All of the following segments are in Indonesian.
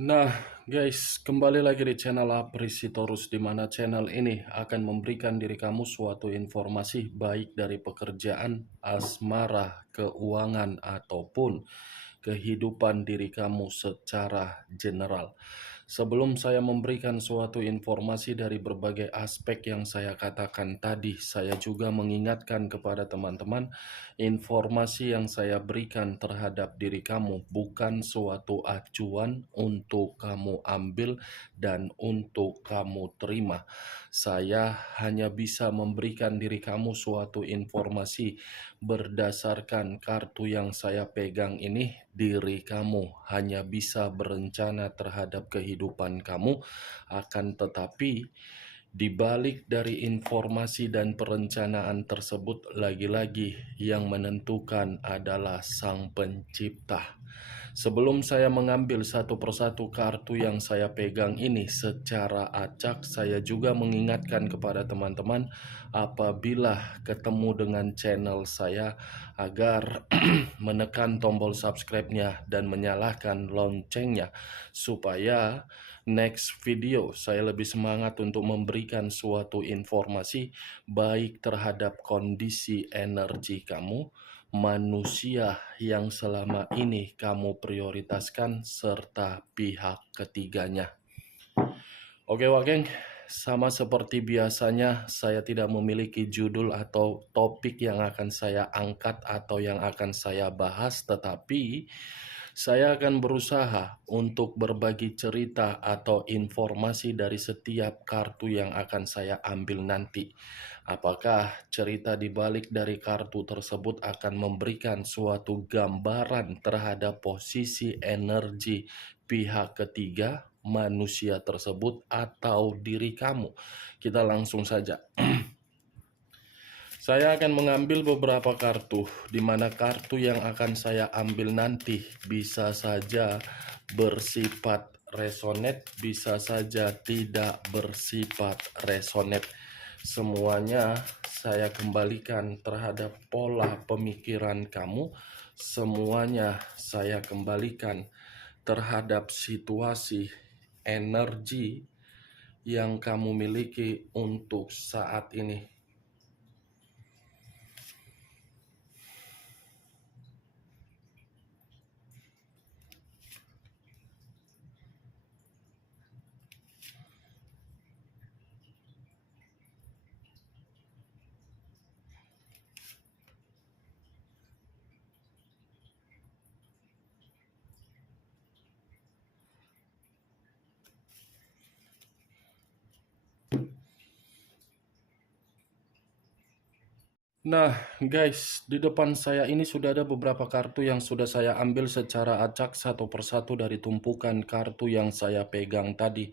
Nah, guys, kembali lagi di channel Aprisitorus, di mana channel ini akan memberikan diri kamu suatu informasi baik dari pekerjaan, asmara, keuangan, ataupun kehidupan diri kamu secara general. Sebelum saya memberikan suatu informasi dari berbagai aspek yang saya katakan tadi, saya juga mengingatkan kepada teman-teman, informasi yang saya berikan terhadap diri kamu bukan suatu acuan untuk kamu ambil dan untuk kamu terima. Saya hanya bisa memberikan diri kamu suatu informasi berdasarkan kartu yang saya pegang ini. Diri kamu hanya bisa berencana terhadap kehidupan kamu, akan tetapi di balik dari informasi dan perencanaan tersebut, lagi-lagi yang menentukan adalah Sang Pencipta. Sebelum saya mengambil satu persatu kartu yang saya pegang ini secara acak, saya juga mengingatkan kepada teman-teman apabila ketemu dengan channel saya agar menekan tombol subscribe-nya dan menyalakan loncengnya supaya next video saya lebih semangat untuk memberikan suatu informasi baik terhadap kondisi energi kamu, manusia yang selama ini kamu prioritaskan, serta pihak ketiganya. Oke Wakeng, sama seperti biasanya saya tidak memiliki judul atau topik yang akan saya angkat atau yang akan saya bahas, tetapi saya akan berusaha untuk berbagi cerita atau informasi dari setiap kartu yang akan saya ambil nanti. Apakah cerita di balik dari kartu tersebut akan memberikan suatu gambaran terhadap posisi energi pihak ketiga, manusia tersebut, atau diri kamu? Kita langsung saja. Saya akan mengambil beberapa kartu, di mana kartu yang akan saya ambil nanti bisa saja bersifat resonate, bisa saja tidak bersifat resonate. Semuanya saya kembalikan terhadap pola pemikiran kamu, semuanya saya kembalikan terhadap situasi energi yang kamu miliki untuk saat ini. Nah, guys, di depan saya ini sudah ada beberapa kartu yang sudah saya ambil secara acak satu persatu dari tumpukan kartu yang saya pegang tadi.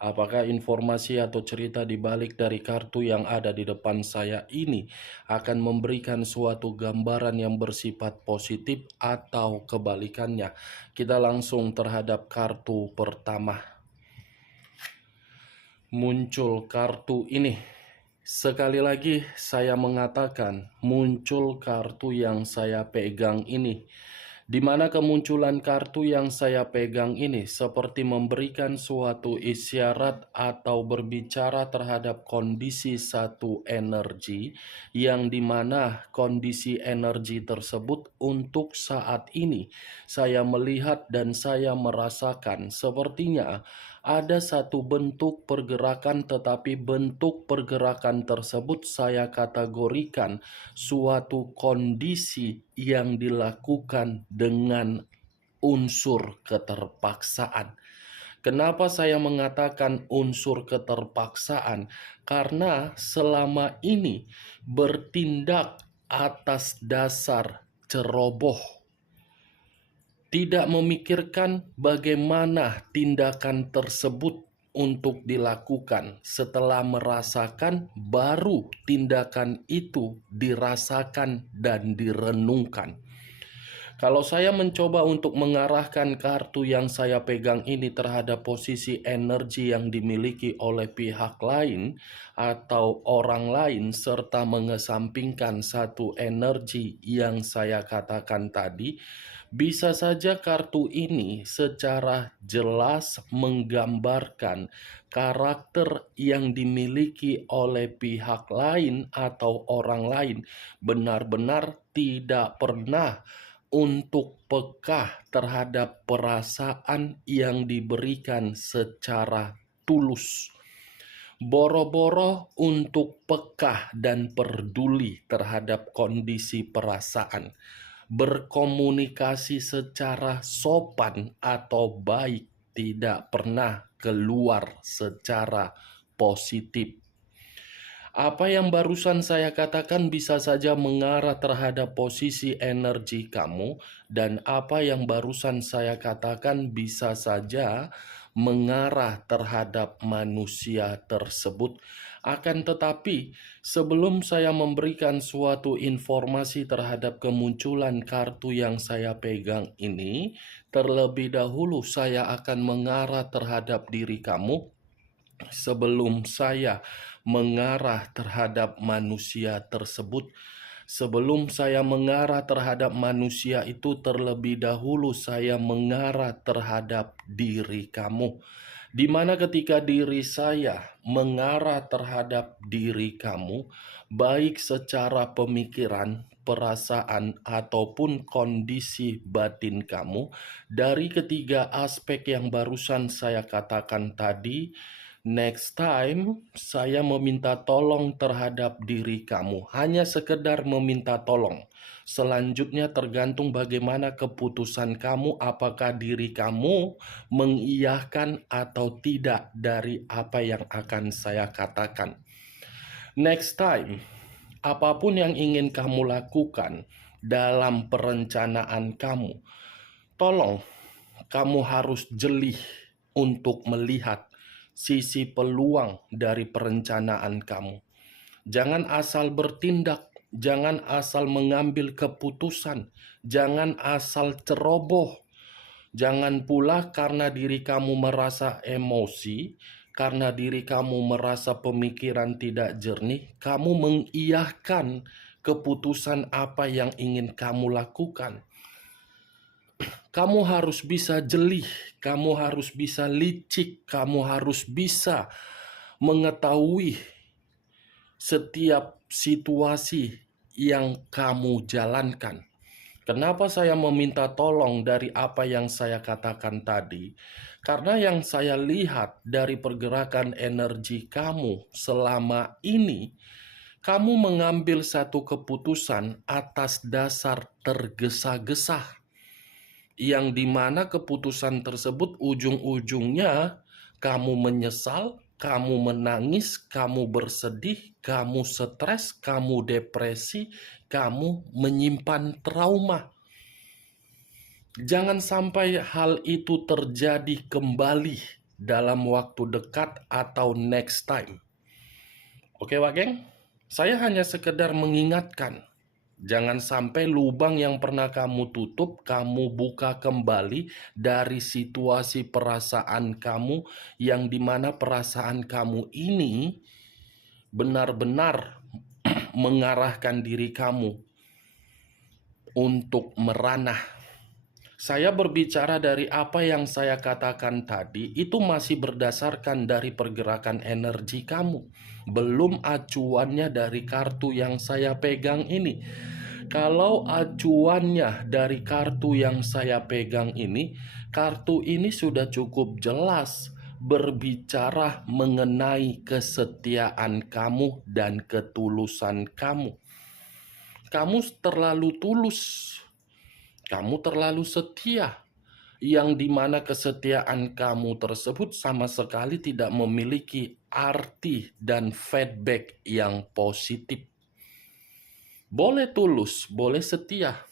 Apakah informasi atau cerita di balik dari kartu yang ada di depan saya ini akan memberikan suatu gambaran yang bersifat positif atau kebalikannya? Kita langsung terhadap kartu pertama. Muncul kartu ini. Sekali lagi saya mengatakan muncul kartu yang saya pegang ini, di mana kemunculan kartu yang saya pegang ini seperti memberikan suatu isyarat atau berbicara terhadap kondisi satu energi, yang dimana kondisi energi tersebut untuk saat ini saya melihat dan saya merasakan sepertinya ada satu bentuk pergerakan, tetapi bentuk pergerakan tersebut saya kategorikan suatu kondisi yang dilakukan dengan unsur keterpaksaan. Kenapa saya mengatakan unsur keterpaksaan? Karena selama ini bertindak atas dasar ceroboh, tidak memikirkan bagaimana tindakan tersebut untuk dilakukan. Setelah merasakan, baru tindakan itu dirasakan dan direnungkan. Kalau saya mencoba untuk mengarahkan kartu yang saya pegang ini terhadap posisi energi yang dimiliki oleh pihak lain atau orang lain, serta mengesampingkan satu energi yang saya katakan tadi, bisa saja kartu ini secara jelas menggambarkan karakter yang dimiliki oleh pihak lain atau orang lain benar-benar tidak pernah untuk peka terhadap perasaan yang diberikan secara tulus. Boro-boro untuk peka dan peduli terhadap kondisi perasaan, berkomunikasi secara sopan atau baik, tidak pernah keluar secara positif. Apa yang barusan saya katakan bisa saja mengarah terhadap posisi energi kamu, dan apa yang barusan saya katakan bisa saja mengarah terhadap manusia tersebut. Akan tetapi, sebelum saya memberikan suatu informasi terhadap kemunculan kartu yang saya pegang ini, terlebih dahulu saya akan mengarah terhadap diri kamu. Sebelum saya mengarah terhadap manusia tersebut, sebelum saya mengarah terhadap manusia itu, terlebih dahulu saya mengarah terhadap diri kamu. Di mana ketika diri saya mengarah terhadap diri kamu, baik secara pemikiran, perasaan, ataupun kondisi batin kamu, dari ketiga aspek yang barusan saya katakan tadi, next time saya meminta tolong terhadap diri kamu. Hanya sekedar meminta tolong. Selanjutnya tergantung bagaimana keputusan kamu, apakah diri kamu mengiyahkan atau tidak dari apa yang akan saya katakan. Next time, apapun yang ingin kamu lakukan dalam perencanaan kamu, tolong kamu harus jeli untuk melihat sisi peluang dari perencanaan kamu. Jangan asal bertindak, jangan asal mengambil keputusan, jangan asal ceroboh. Jangan pula karena diri kamu merasa emosi, karena diri kamu merasa pemikiran tidak jernih, kamu mengiyahkan keputusan apa yang ingin kamu lakukan. Kamu harus bisa jeli, kamu harus bisa licik, kamu harus bisa mengetahui setiap situasi yang kamu jalankan. Kenapa saya meminta tolong dari apa yang saya katakan tadi? Karena yang saya lihat dari pergerakan energi kamu selama ini, kamu mengambil satu keputusan atas dasar tergesa-gesa, yang dimana keputusan tersebut ujung-ujungnya kamu menyesal, kamu menangis, kamu bersedih, kamu stres, kamu depresi, kamu menyimpan trauma. Jangan sampai hal itu terjadi kembali dalam waktu dekat atau next time. Oke, Pak Geng? Saya hanya sekedar mengingatkan. Jangan sampai lubang yang pernah kamu tutup, kamu buka kembali dari situasi perasaan kamu, yang dimana perasaan kamu ini benar-benar mengarahkan diri kamu untuk meranah. Saya berbicara dari apa yang saya katakan tadi, itu masih berdasarkan dari pergerakan energi kamu. Belum acuannya dari kartu yang saya pegang ini. Kalau acuannya dari kartu yang saya pegang ini, kartu ini sudah cukup jelas berbicara mengenai kesetiaan kamu dan ketulusan kamu. Kamu terlalu tulus, kamu terlalu setia, yang dimana kesetiaan kamu tersebut sama sekali tidak memiliki arti dan feedback yang positif. Boleh tulus, boleh setia,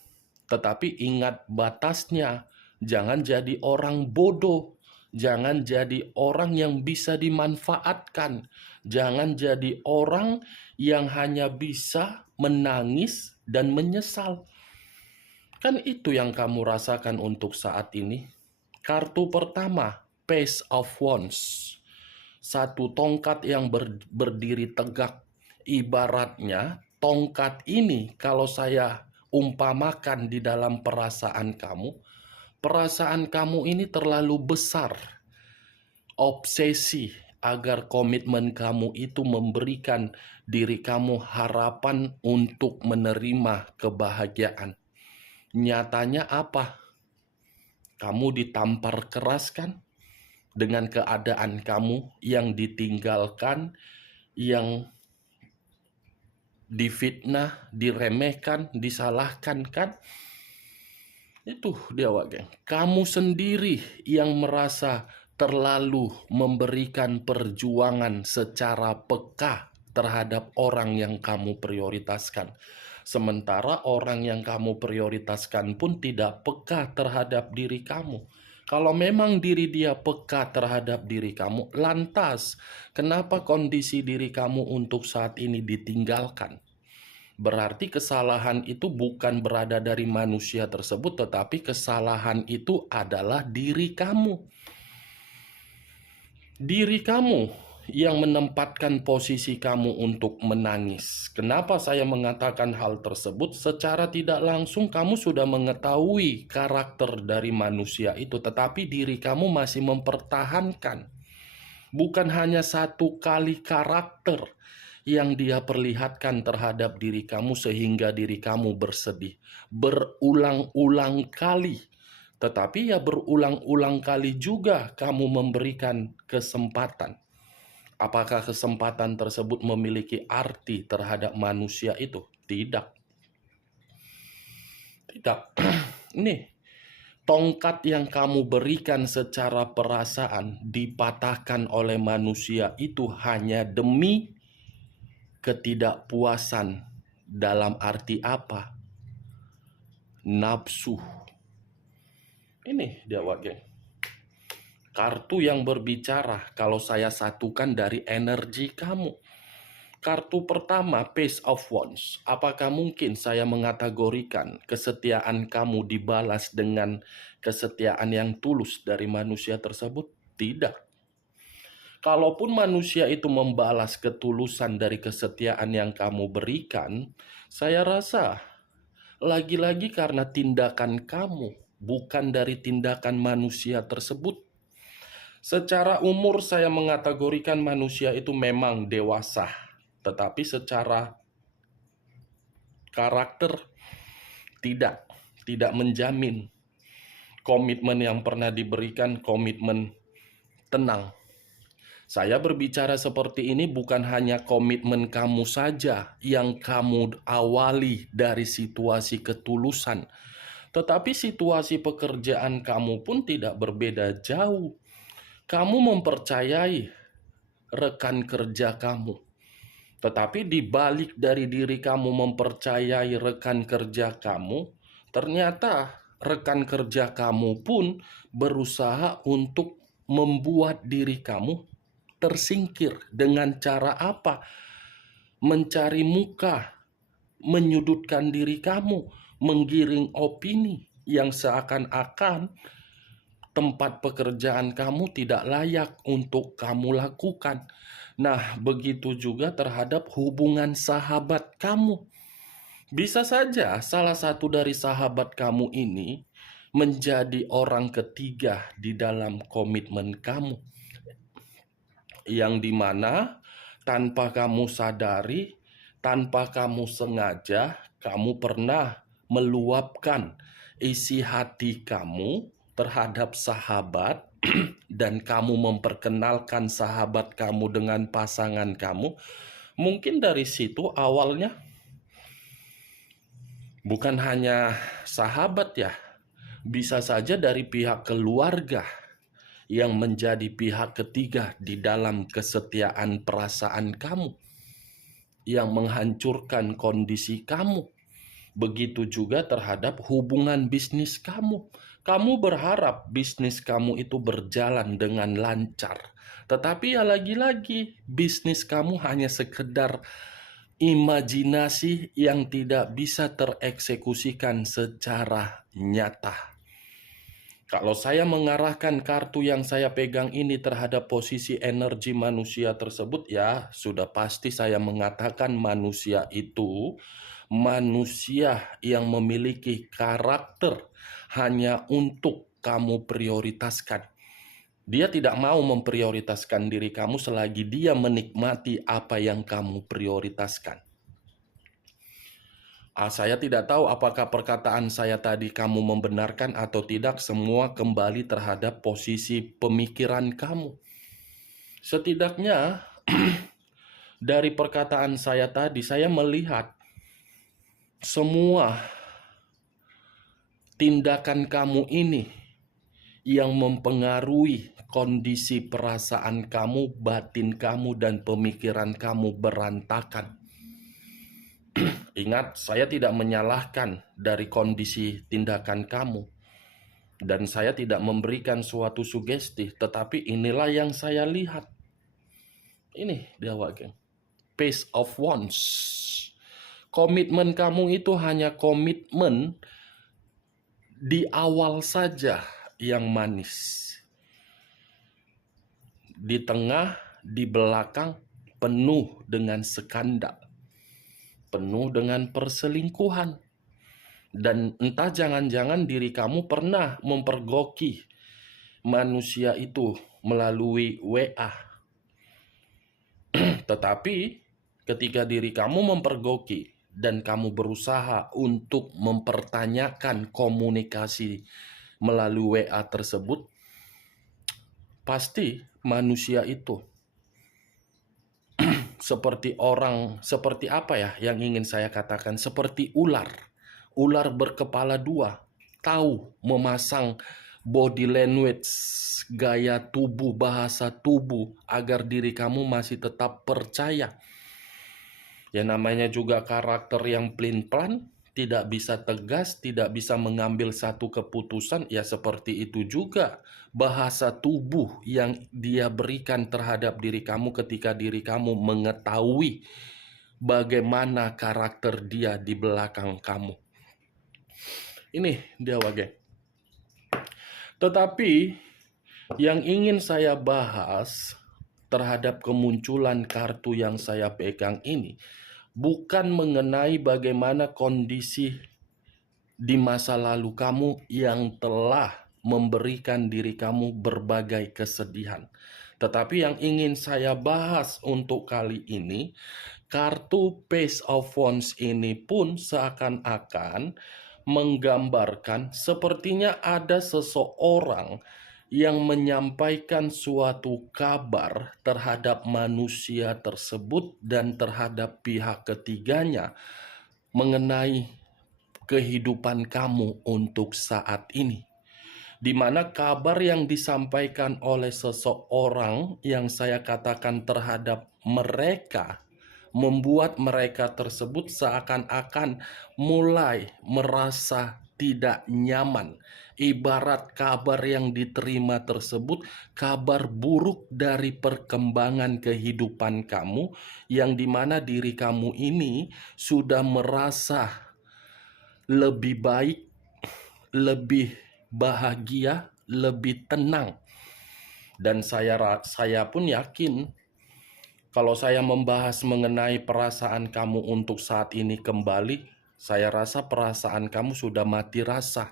tetapi ingat batasnya. Jangan jadi orang bodoh, jangan jadi orang yang bisa dimanfaatkan, jangan jadi orang yang hanya bisa menangis dan menyesal. Kan itu yang kamu rasakan untuk saat ini. Kartu pertama, Page of Wands. Satu tongkat yang berdiri tegak. Ibaratnya tongkat ini kalau saya umpamakan di dalam perasaan kamu ini terlalu besar. Obsesi agar komitmen kamu itu memberikan diri kamu harapan untuk menerima kebahagiaan. Nyatanya apa? Kamu ditampar keras kan? Dengan keadaan kamu yang ditinggalkan, yang difitnah, diremehkan, disalahkan kan? Itu dia geng. Kamu sendiri yang merasa terlalu memberikan perjuangan secara peka terhadap orang yang kamu prioritaskan. Sementara orang yang kamu prioritaskan pun tidak peka terhadap diri kamu. Kalau memang diri dia peka terhadap diri kamu, lantas kenapa kondisi diri kamu untuk saat ini ditinggalkan? Berarti kesalahan itu bukan berada dari manusia tersebut, tetapi kesalahan itu adalah diri kamu. Diri kamu yang menempatkan posisi kamu untuk menangis. Kenapa saya mengatakan hal tersebut? Secara tidak langsung kamu sudah mengetahui karakter dari manusia itu, tetapi diri kamu masih mempertahankan. Bukan hanya satu kali karakter yang dia perlihatkan terhadap diri kamu sehingga diri kamu bersedih. Berulang-ulang kali. Tetapi ya berulang-ulang kali juga kamu memberikan kesempatan. Apakah kesempatan tersebut memiliki arti terhadap manusia itu? Tidak. Tidak. Nih, tongkat yang kamu berikan secara perasaan dipatahkan oleh manusia itu hanya demi ketidakpuasan. Dalam arti apa? Nafsu. Ini dia geng. Kartu yang berbicara kalau saya satukan dari energi kamu. Kartu pertama, Page of Wands. Apakah mungkin saya mengategorikan kesetiaan kamu dibalas dengan kesetiaan yang tulus dari manusia tersebut? Tidak. Kalaupun manusia itu membalas ketulusan dari kesetiaan yang kamu berikan, saya rasa lagi-lagi karena tindakan kamu, bukan dari tindakan manusia tersebut. Secara umur saya mengategorikan manusia itu memang dewasa, tetapi secara karakter tidak menjamin komitmen yang pernah diberikan, komitmen tenang. Saya berbicara seperti ini bukan hanya komitmen kamu saja yang kamu awali dari situasi ketulusan, tetapi situasi pekerjaan kamu pun tidak berbeda jauh. Kamu mempercayai rekan kerja kamu, tetapi di balik dari diri kamu mempercayai rekan kerja kamu, ternyata rekan kerja kamu pun berusaha untuk membuat diri kamu tersingkir. Dengan cara apa? Mencari muka, menyudutkan diri kamu, menggiring opini yang seakan-akan tempat pekerjaan kamu tidak layak untuk kamu lakukan. Nah, begitu juga terhadap hubungan sahabat kamu. Bisa saja salah satu dari sahabat kamu ini menjadi orang ketiga di dalam komitmen kamu, yang dimana tanpa kamu sadari, tanpa kamu sengaja, kamu pernah meluapkan isi hati kamu terhadap sahabat dan kamu memperkenalkan sahabat kamu dengan pasangan kamu. Mungkin dari situ awalnya bukan hanya sahabat ya, bisa saja dari pihak keluarga yang menjadi pihak ketiga di dalam kesetiaan perasaan kamu, yang menghancurkan kondisi kamu. Begitu juga terhadap hubungan bisnis kamu. Kamu berharap bisnis kamu itu berjalan dengan lancar. Tetapi ya lagi-lagi bisnis kamu hanya sekedar imajinasi yang tidak bisa tereksekusikan secara nyata. Kalau saya mengarahkan kartu yang saya pegang ini terhadap posisi energi manusia tersebut, ya sudah pasti saya mengatakan manusia itu manusia yang memiliki karakter hanya untuk kamu prioritaskan. Dia tidak mau memprioritaskan diri kamu selagi dia menikmati apa yang kamu prioritaskan. Saya tidak tahu apakah perkataan saya tadi kamu membenarkan atau tidak, semua kembali terhadap posisi pemikiran kamu. Setidaknya dari perkataan saya tadi, saya melihat semua tindakan kamu ini yang mempengaruhi kondisi perasaan kamu, batin kamu, dan pemikiran kamu berantakan. Ingat, saya tidak menyalahkan dari kondisi tindakan kamu. Dan saya tidak memberikan suatu sugesti, tetapi inilah yang saya lihat. Ini dia wakil. Page of Wands. Komitmen kamu itu hanya komitmen di awal saja yang manis. Di tengah, di belakang, penuh dengan skandal. Penuh dengan perselingkuhan. Dan entah jangan-jangan diri kamu pernah mempergoki manusia itu melalui WA. Tetapi ketika diri kamu mempergoki dan kamu berusaha untuk mempertanyakan komunikasi melalui WA tersebut, pasti manusia itu seperti apa ya yang ingin saya katakan? Seperti ular. Ular berkepala dua, tahu memasang body language, gaya tubuh, bahasa tubuh, agar diri kamu masih tetap percaya. Ya namanya juga karakter yang pelin-pelan, tidak bisa tegas, tidak bisa mengambil satu keputusan, ya seperti itu juga bahasa tubuh yang dia berikan terhadap diri kamu ketika diri kamu mengetahui bagaimana karakter dia di belakang kamu. Ini dia wage. Tetapi yang ingin saya bahas terhadap kemunculan kartu yang saya pegang ini bukan mengenai bagaimana kondisi di masa lalu kamu yang telah memberikan diri kamu berbagai kesedihan. Tetapi yang ingin saya bahas untuk kali ini, kartu Page of Wands ini pun seakan-akan menggambarkan sepertinya ada seseorang yang menyampaikan suatu kabar terhadap manusia tersebut dan terhadap pihak ketiganya mengenai kehidupan kamu untuk saat ini. Di mana kabar yang disampaikan oleh seseorang yang saya katakan terhadap mereka membuat mereka tersebut seakan-akan mulai merasa tidak nyaman. Ibarat kabar yang diterima tersebut kabar buruk dari perkembangan kehidupan kamu, yang dimana diri kamu ini sudah merasa lebih baik, lebih bahagia, lebih tenang. Dan saya pun yakin kalau saya membahas mengenai perasaan kamu untuk saat ini kembali, saya rasa perasaan kamu sudah mati rasa.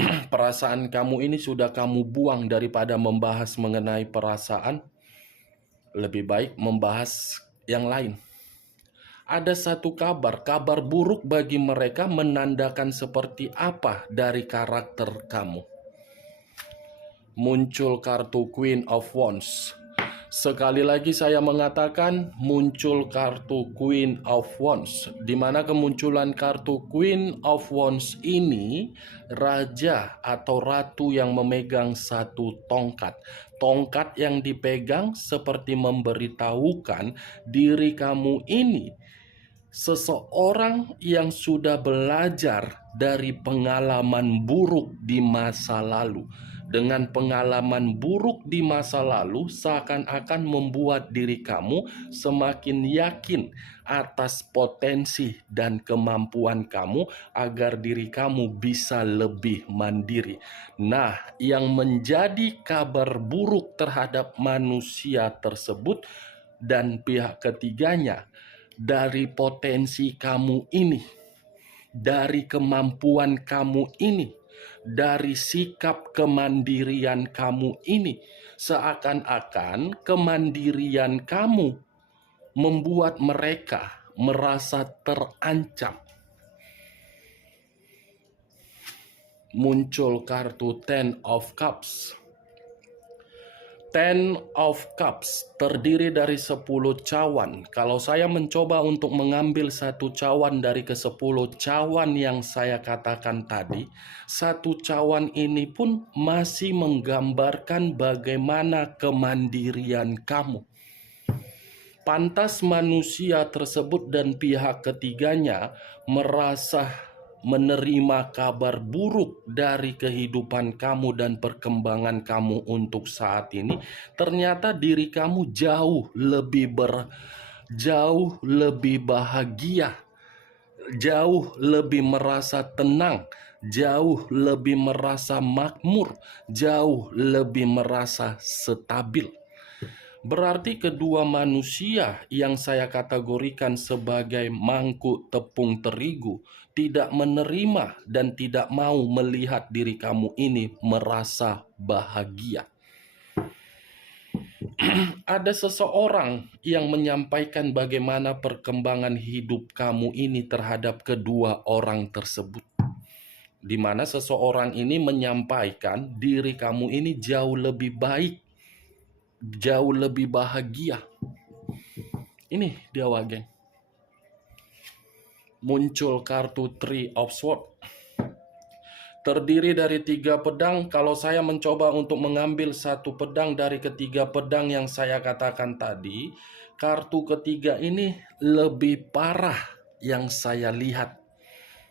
Perasaan kamu ini sudah kamu buang. Daripada membahas mengenai perasaan, lebih baik membahas yang lain. Ada satu kabar buruk bagi mereka menandakan seperti apa dari karakter kamu. Muncul kartu Queen of Wands. Sekali lagi saya mengatakan muncul kartu Queen of Wands, di mana kemunculan kartu Queen of Wands ini raja atau ratu yang memegang satu tongkat. Tongkat yang dipegang seperti memberitahukan diri kamu ini seseorang yang sudah belajar dari pengalaman buruk di masa lalu. dengan pengalaman buruk di masa lalu seakan-akan membuat diri kamu semakin yakin atas potensi dan kemampuan kamu agar diri kamu bisa lebih mandiri. Nah, yang menjadi kabar buruk terhadap manusia tersebut dan pihak ketiganya, dari potensi kamu ini, dari kemampuan kamu ini, dari sikap kemandirian kamu ini, seakan-akan kemandirian kamu membuat mereka merasa terancam. Muncul kartu Ten of Cups. Ten of Cups terdiri dari 10 cawan. Kalau saya mencoba untuk mengambil satu cawan dari ke-10 cawan yang saya katakan tadi, satu cawan ini pun masih menggambarkan bagaimana kemandirian kamu. Pantas manusia tersebut dan pihak ketiganya merasa menerima kabar buruk dari kehidupan kamu dan perkembangan kamu untuk saat ini. Ternyata diri kamu jauh lebih bahagia, jauh lebih merasa tenang, jauh lebih merasa makmur, jauh lebih merasa stabil. Berarti kedua manusia yang saya kategorikan sebagai mangkuk tepung terigu tidak menerima dan tidak mau melihat diri kamu ini merasa bahagia. Ada seseorang yang menyampaikan bagaimana perkembangan hidup kamu ini terhadap kedua orang tersebut, di mana seseorang ini menyampaikan diri kamu ini jauh lebih baik, jauh lebih bahagia. Ini dia geng. Muncul kartu Three of Swords. Terdiri dari 3 pedang. Kalau saya mencoba untuk mengambil satu pedang dari ketiga pedang yang saya katakan tadi, kartu ketiga ini lebih parah yang saya lihat.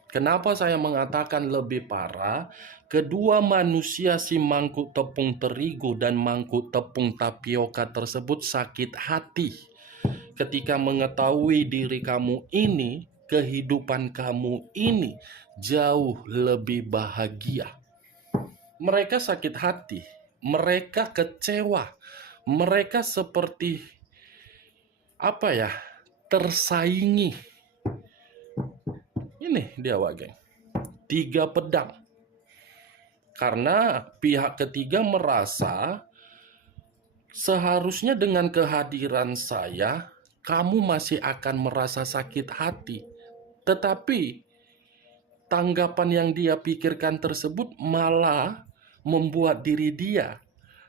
Kenapa saya mengatakan lebih parah? Kedua manusia, si mangkuk tepung terigu dan mangkuk tepung tapioka tersebut sakit hati ketika mengetahui diri kamu ini, kehidupan kamu ini jauh lebih bahagia. Mereka sakit hati, mereka kecewa, mereka seperti tersaingi. Ini dia geng, 3 pedang. Karena pihak ketiga merasa seharusnya dengan kehadiran saya, kamu masih akan merasa sakit hati. Tetapi tanggapan yang dia pikirkan tersebut malah membuat diri dia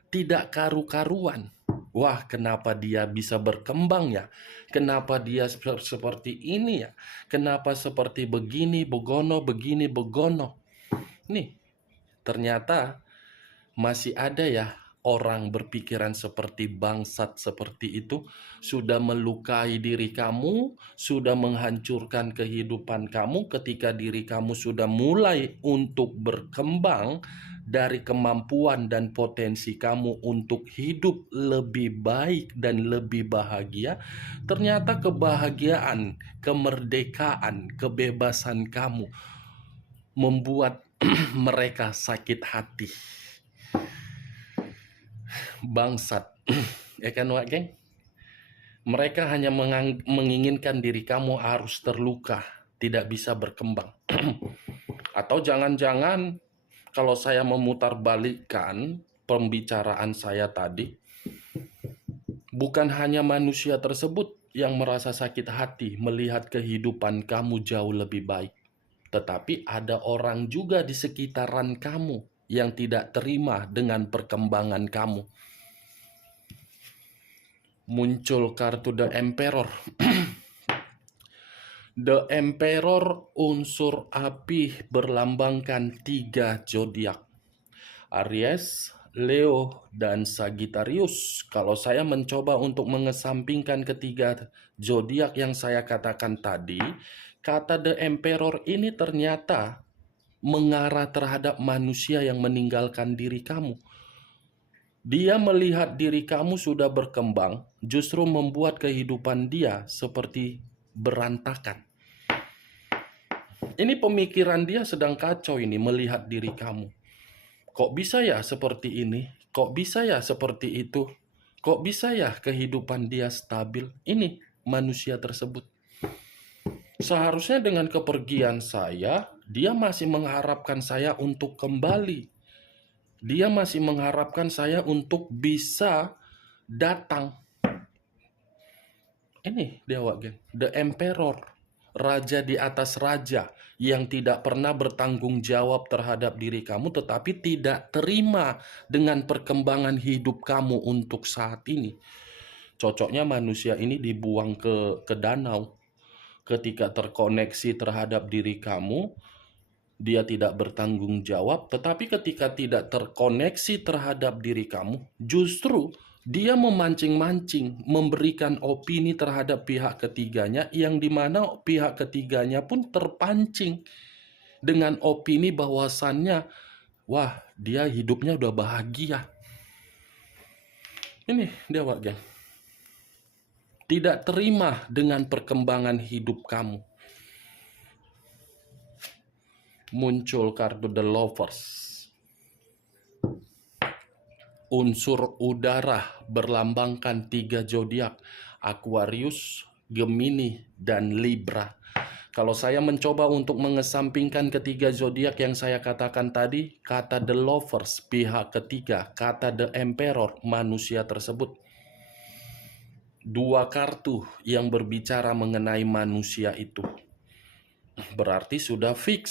tidak karu-karuan. Wah, kenapa dia bisa berkembang ya? Kenapa dia seperti ini ya? Kenapa seperti begini, begono, begini, begono? Nih, ternyata masih ada ya orang berpikiran seperti bangsat seperti itu, sudah melukai diri kamu, sudah menghancurkan kehidupan kamu ketika diri kamu sudah mulai untuk berkembang dari kemampuan dan potensi kamu untuk hidup lebih baik dan lebih bahagia. Ternyata kebahagiaan, kemerdekaan, kebebasan kamu membuat mereka sakit hati. Bangsat. Ya kan geng? Mereka hanya menginginkan diri kamu harus terluka, tidak bisa berkembang. Atau jangan-jangan kalau saya memutarbalikkan pembicaraan saya tadi, bukan hanya manusia tersebut yang merasa sakit hati melihat kehidupan kamu jauh lebih baik, tetapi ada orang juga di sekitaran kamu yang tidak terima dengan perkembangan kamu. Muncul kartu The Emperor. The Emperor unsur api berlambangkan 3 zodiak. Aries, Leo, dan Sagittarius. Kalau saya mencoba untuk mengesampingkan ketiga zodiak yang saya katakan tadi, kata The Emperor ini ternyata mengarah terhadap manusia yang meninggalkan diri kamu. Dia melihat diri kamu sudah berkembang, justru membuat kehidupan dia seperti berantakan. Ini pemikiran dia sedang kacau ini, melihat diri kamu. Kok bisa ya seperti ini? Kok bisa ya seperti itu? Kok bisa ya kehidupan dia stabil? Ini manusia tersebut. Seharusnya dengan kepergian saya, dia masih mengharapkan saya untuk kembali. Dia masih mengharapkan saya untuk bisa datang. Ini dia, geng. The Emperor. Raja di atas raja yang tidak pernah bertanggung jawab terhadap diri kamu, tetapi tidak terima dengan perkembangan hidup kamu untuk saat ini. Cocoknya manusia ini dibuang ke danau. Ketika terkoneksi terhadap diri kamu, dia tidak bertanggung jawab, tetapi ketika tidak terkoneksi terhadap diri kamu, justru dia memancing-mancing, memberikan opini terhadap pihak ketiganya, yang dimana pihak ketiganya pun terpancing dengan opini bahwasannya, wah, dia hidupnya udah bahagia. Ini dia, geng. Tidak terima dengan perkembangan hidup kamu. Muncul kartu The Lovers. Unsur udara berlambangkan 3 zodiak, Aquarius, Gemini, dan Libra. Kalau saya mencoba untuk mengesampingkan ketiga zodiak yang saya katakan tadi, kata The Lovers, pihak ketiga, kata The Emperor, manusia tersebut. 2 kartu yang berbicara mengenai manusia itu. Berarti sudah fix.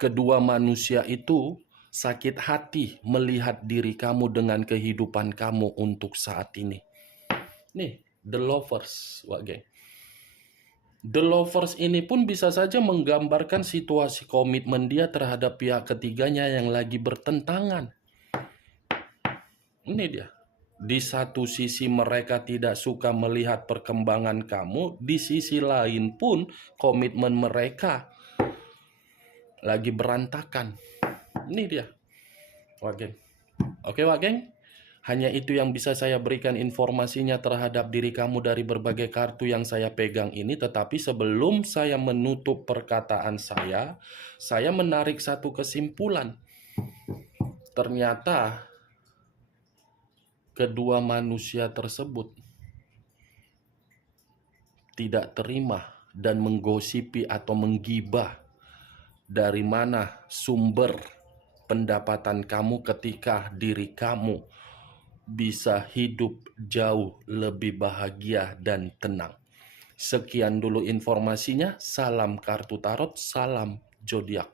Kedua manusia itu sakit hati melihat diri kamu dengan kehidupan kamu untuk saat ini. Nih, The Lovers, geng. The Lovers ini pun bisa saja menggambarkan situasi komitmen dia terhadap pihak ketiganya yang lagi bertentangan. Ini dia. Di satu sisi mereka tidak suka melihat perkembangan kamu, di sisi lain pun komitmen mereka lagi berantakan. Ini dia, geng. Oke, geng. Hanya itu yang bisa saya berikan informasinya terhadap diri kamu dari berbagai kartu yang saya pegang ini. Tetapi sebelum saya menutup perkataan saya menarik satu kesimpulan. Ternyata kedua manusia tersebut tidak terima dan menggosipi atau menggibah dari mana sumber pendapatan kamu ketika diri kamu bisa hidup jauh lebih bahagia dan tenang. Sekian dulu informasinya. Salam kartu tarot, salam zodiak.